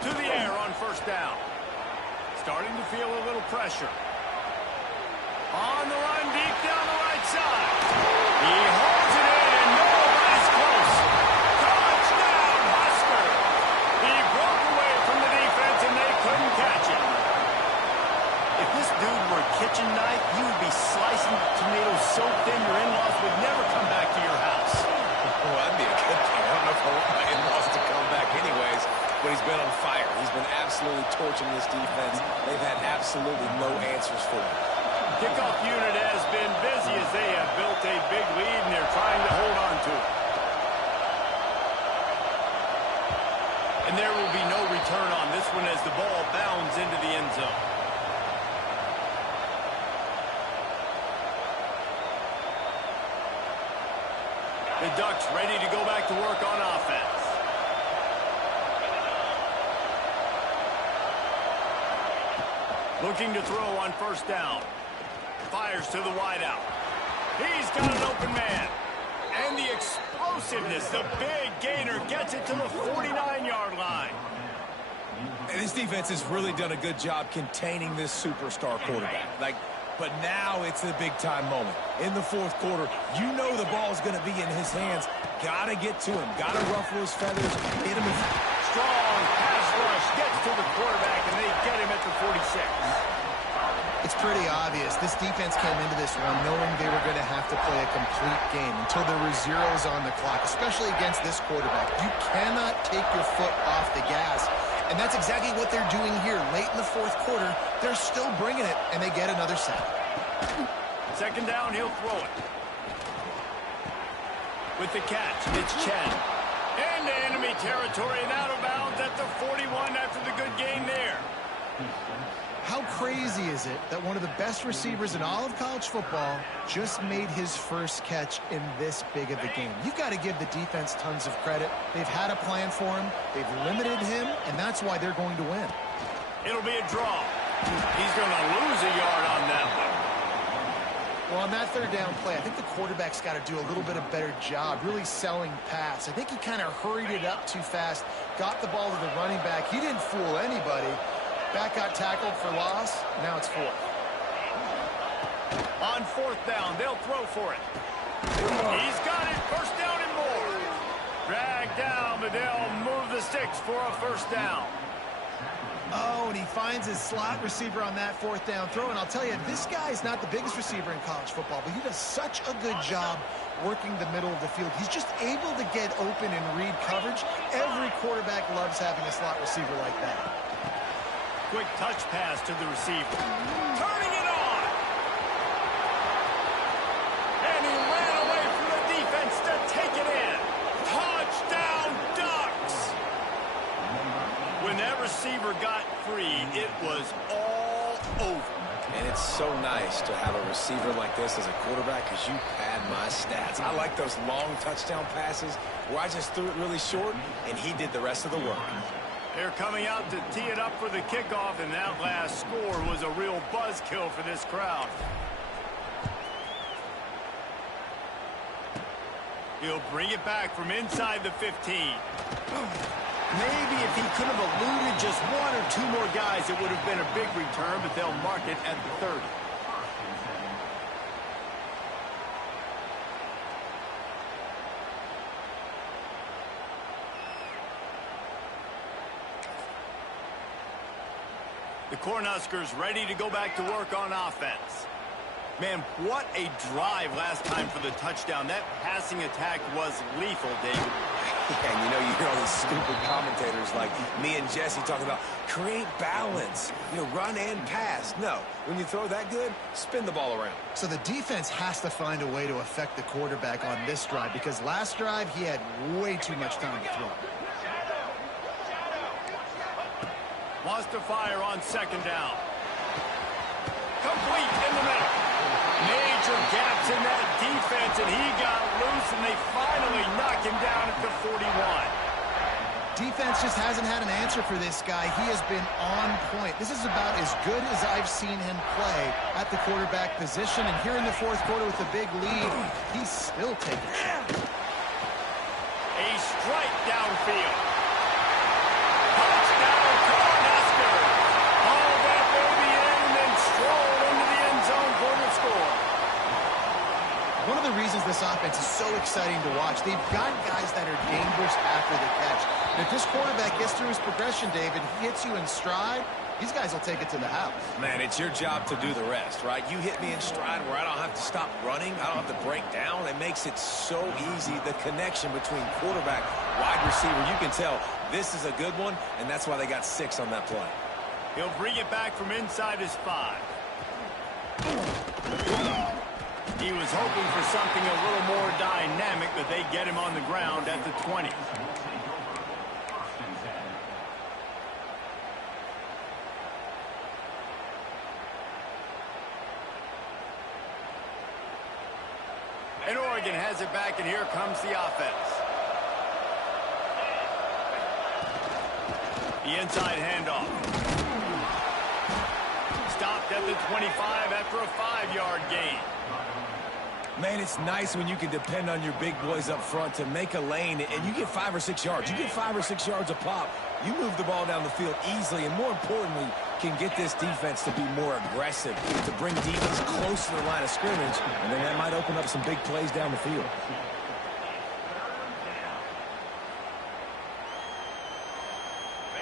To the air on first down. Starting to feel a little pressure. On the run, deep down the right side. He holds it in, and nobody's close. Touchdown, Husker. He broke away from the defense, and they couldn't catch him. If this dude were a kitchen knife, you would be slicing tomatoes so thin your in-laws would never come back to your house. Well, that'd be a good thing. I don't know if I want my in-laws to come back anyways, but he's been on fire. He's been absolutely torching this defense. They've had absolutely no answers for him. Kickoff unit has been busy as they have built a big lead, and they're trying to hold on to it. And there will be no return on this one as the ball bounds into the end zone. The Ducks ready to go back to work on offense. Looking to throw on first down. Fires to the wideout. He's got an open man. And the explosiveness, the big gainer gets it to the 49-yard line. And this defense has really done a good job containing this superstar quarterback. But now it's the big-time moment. In the fourth quarter, you know the ball's going to be in his hands. Got to get to him. Got to ruffle his feathers. Hit him. Strong pass rush gets to the quarterback, and they get him at the 46. It's pretty obvious. This defense came into this one knowing they were going to have to play a complete game until there were zeros on the clock, especially against this quarterback. You cannot take your foot off the gas. And that's exactly what they're doing here. Late in the fourth quarter, they're still bringing it, and they get another sack. Second down, he'll throw it. With the catch, it's Chen. Into enemy territory and out of bounds at the 41 after the good gain there. How crazy is it that one of the best receivers in all of college football just made his first catch in this big of a game? You've got to give the defense tons of credit. They've had a plan for him. They've limited him, and that's why they're going to win. It'll be a draw. He's going to lose a yard on that one. Well, on that third down play, I think the quarterback's got to do a little bit of better job really selling pass. I think he kind of hurried it up too fast, got the ball to the running back. He didn't fool anybody. Back got tackled for loss. Now it's fourth. On fourth down, they'll throw for it. He's got it. First down and more. Dragged down, but they'll move the sticks for a first down. Oh, and he finds his slot receiver on that fourth down throw. And I'll tell you, this guy's not the biggest receiver in college football, but he does such a good job working the middle of the field. He's just able to get open and read coverage. Every quarterback loves having a slot receiver like that. Quick touch pass to the receiver. Turning it on. And he ran away from the defense to take it in. Touchdown, Ducks. When that receiver got free, it was all over. And it's so nice to have a receiver like this as a quarterback because you pad my stats. I like those long touchdown passes where I just threw it really short and he did the rest of the work. They're coming out to tee it up for the kickoff, and that last score was a real buzzkill for this crowd. He'll bring it back from inside the 15. Maybe if he could have eluded just one or two more guys, it would have been a big return, but they'll mark it at the 30. The Cornhuskers ready to go back to work on offense. Man, what a drive last time for the touchdown. That passing attack was lethal, David. Yeah, and you know, you hear all these stupid commentators like me and Jesse talking about create balance, run and pass. No, when you throw that good, spin the ball around. So the defense has to find a way to affect the quarterback on this drive because last drive he had way too much time to throw. Wants to fire on second down. Complete in the middle. Major gaps in that defense, and he got loose, and they finally knock him down at the 41. Defense just hasn't had an answer for this guy. He has been on point. This is about as good as I've seen him play at the quarterback position, and here in the fourth quarter with a big lead, he's still taking shots. A strike downfield. Touchdown, Cornhuskers. Haul that baby in and then stroll into the end zone for the score. One of the reasons this offense is so exciting to watch, they've got guys that are dangerous after the catch. And if this quarterback gets through his progression, David, he hits you in stride, these guys will take it to the house. Man, it's your job to do the rest, right? You hit me in stride where I don't have to stop running. I don't have to break down. It makes it so easy. The connection between quarterback, wide receiver, you can tell this is a good one, and that's why they got 6 on that play. He'll bring it back from inside his 5. He was hoping for something a little more dynamic, but they get him on the ground at the 20. And Oregon has it back, and here comes the offense. The inside handoff. Stopped at the 25 after a 5-yard gain. Man, it's nice when you can depend on your big boys up front to make a lane, and you get 5 or 6 yards. You get 5 or 6 yards a pop. You move the ball down the field easily, and more importantly, can get this defense to be more aggressive, to bring defense close to the line of scrimmage, and then that might open up some big plays down the field.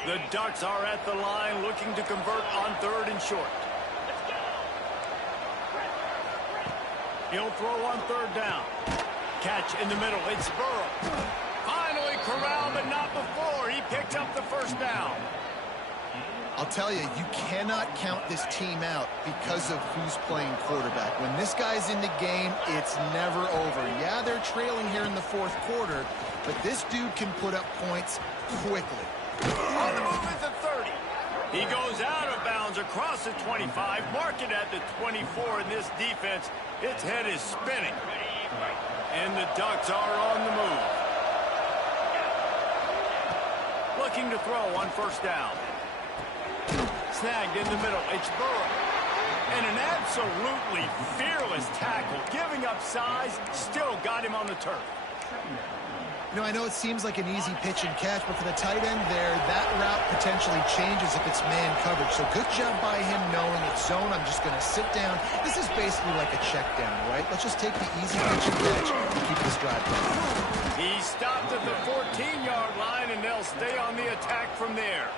The Ducks are at the line looking to convert on 3rd and short. He'll throw on 3rd down. Catch in the middle. It's Burrow. Finally corralled, but not before. He picked up the 1st down. I'll tell you, you cannot count this team out because of who's playing quarterback. When this guy's in the game, it's never over. Yeah, they're trailing here in the 4th quarter, but this dude can put up points quickly. On the move at the 30. He goes out of bounds across the 25, mark it at the 24, and this defense, its head is spinning. And the Ducks are on the move. Looking to throw on 1st down. Snagged in the middle. It's Burrow. And an absolutely fearless tackle. Giving up size, still got him on the turf. I know it seems like an easy pitch and catch, but for the tight end there, that route potentially changes if it's man coverage. So good job by him knowing it's zone. I'm just going to sit down. This is basically like a check down, right? Let's just take the easy pitch and catch and keep this drive going. He stopped at the 14-yard line, and they'll stay on the attack from there.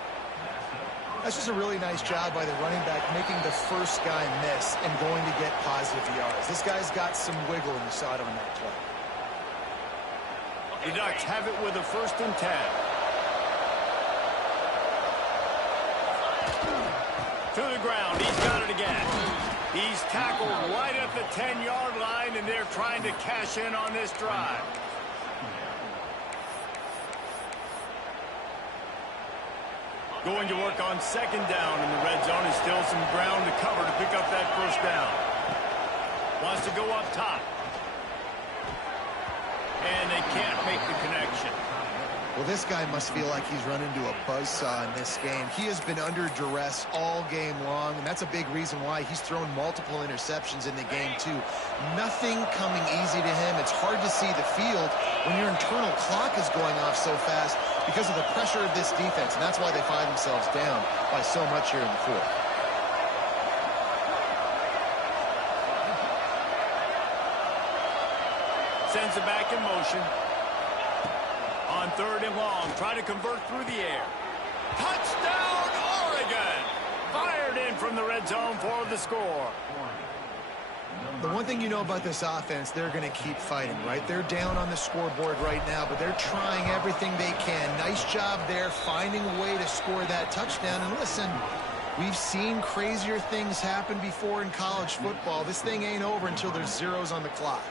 That's just a really nice job by the running back, making the first guy miss and going to get positive yards. This guy's got some wiggle, and you saw it on that play. The Ducks have it with a 1st and 10. To the ground. He's got it again. He's tackled right at the 10-yard line, and they're trying to cash in on this drive. Going to work on 2nd down in the red zone. Is still some ground to cover to pick up that 1st down. Wants to go up top. And they can't make the connection. Well, this guy must feel like he's run into a buzzsaw in this game. He has been under duress all game long, and that's a big reason why he's thrown multiple interceptions in the game, too. Nothing coming easy to him. It's hard to see the field when your internal clock is going off so fast because of the pressure of this defense, and that's why they find themselves down by so much here in the fourth. Sends it back in motion. On 3rd and long, try to convert through the air. Touchdown, Oregon! Fired in from the red zone for the score. The one thing you know about this offense, they're going to keep fighting, right? They're down on the scoreboard right now, but they're trying everything they can. Nice job there, finding a way to score that touchdown. And listen, we've seen crazier things happen before in college football. This thing ain't over until there's zeros on the clock.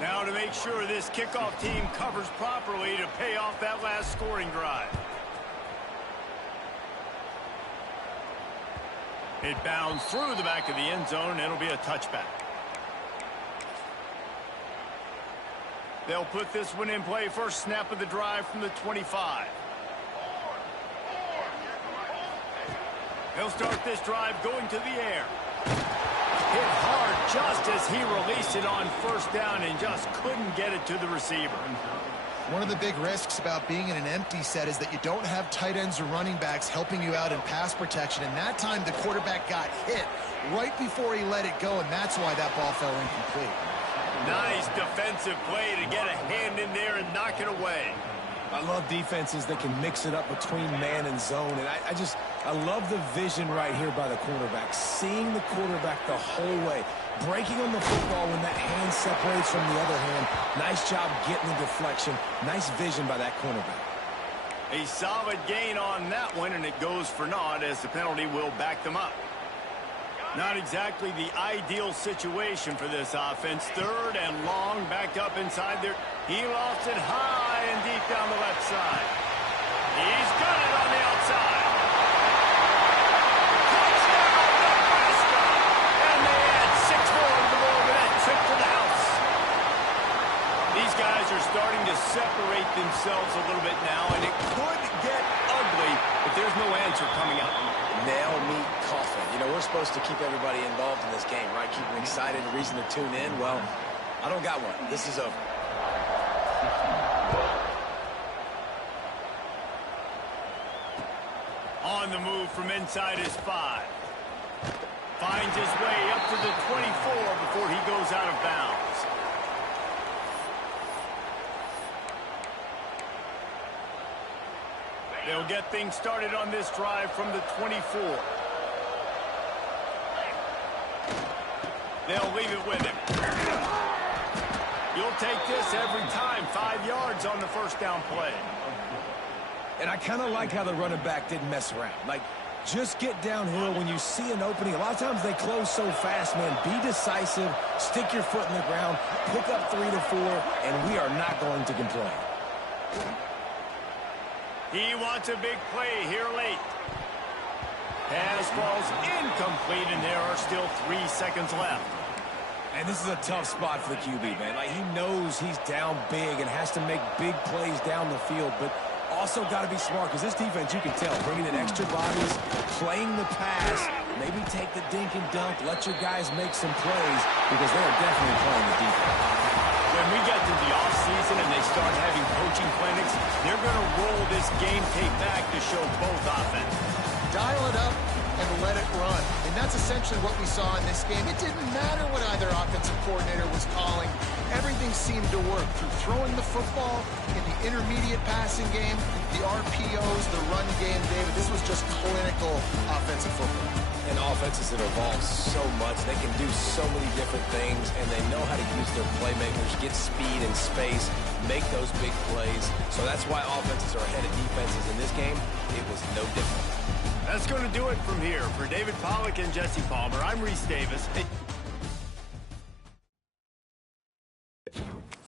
Now to make sure this kickoff team covers properly to pay off that last scoring drive. It bounds through the back of the end zone, and it'll be a touchback. They'll put this one in play. First snap of the drive from the 25. They'll start this drive going to the air. Hit hard just as he released it on 1st down and just couldn't get it to the receiver. One of the big risks about being in an empty set is that you don't have tight ends or running backs helping you out in pass protection. And that time the quarterback got hit right before he let it go, and that's why that ball fell incomplete. Nice defensive play to get a hand in there and knock it away. I love defenses that can mix it up between man and zone. And I love the vision right here by the quarterback. Seeing the quarterback the whole way. Breaking on the football when that hand separates from the other hand. Nice job getting the deflection. Nice vision by that cornerback. A solid gain on that one, and it goes for naught as the penalty will back them up. Not exactly the ideal situation for this offense. 3rd and long, backed up inside there. He lost it high and deep down the left side. He's got it on the outside. Touchdown, Nebraska! And they add 6 more to the board with that trip to the house. These guys are starting to separate themselves a little bit now, and it could get ugly if there's no answer coming up. Nail, meat, coffin. You know, we're supposed to keep everybody involved in this game, right? Keep them excited, a reason to tune in. Well, I don't got one. This is over. On the move from inside his 5. Finds his way up to the 24 before he goes out of bounds. They'll get things started on this drive from the 24. They'll leave it with him. You'll take this every time. 5 yards on the 1st down play. And I kind of like how the running back didn't mess around. Like, just get downhill when you see an opening. A lot of times they close so fast, man. Be decisive. Stick your foot in the ground. Pick up 3 to 4, and we are not going to complain. He wants a big play here late. Pass falls incomplete, and there are still 3 seconds left. And this is a tough spot for the QB, man. Like, he knows he's down big and has to make big plays down the field, but also got to be smart because this defense, you can tell, bringing in extra bodies, playing the pass, maybe take the dink and dunk, let your guys make some plays because they are definitely playing the defense. When we get to the offseason and they start having coaching clinics, they're going to roll this game tape back to show both offenses. Dial it up and let it run. And that's essentially what we saw in this game. It didn't matter what either offensive coordinator was calling. Everything seemed to work through throwing the football in the intermediate passing game, the RPOs, the run game. David, this was just clinical offensive football. And offenses that evolve so much, they can do so many different things, and they know how to use their playmakers, get speed and space, make those big plays. So that's why offenses are ahead of defenses in this game. It was no different. That's going to do it from here. For David Pollack and Jesse Palmer, I'm Reese Davis.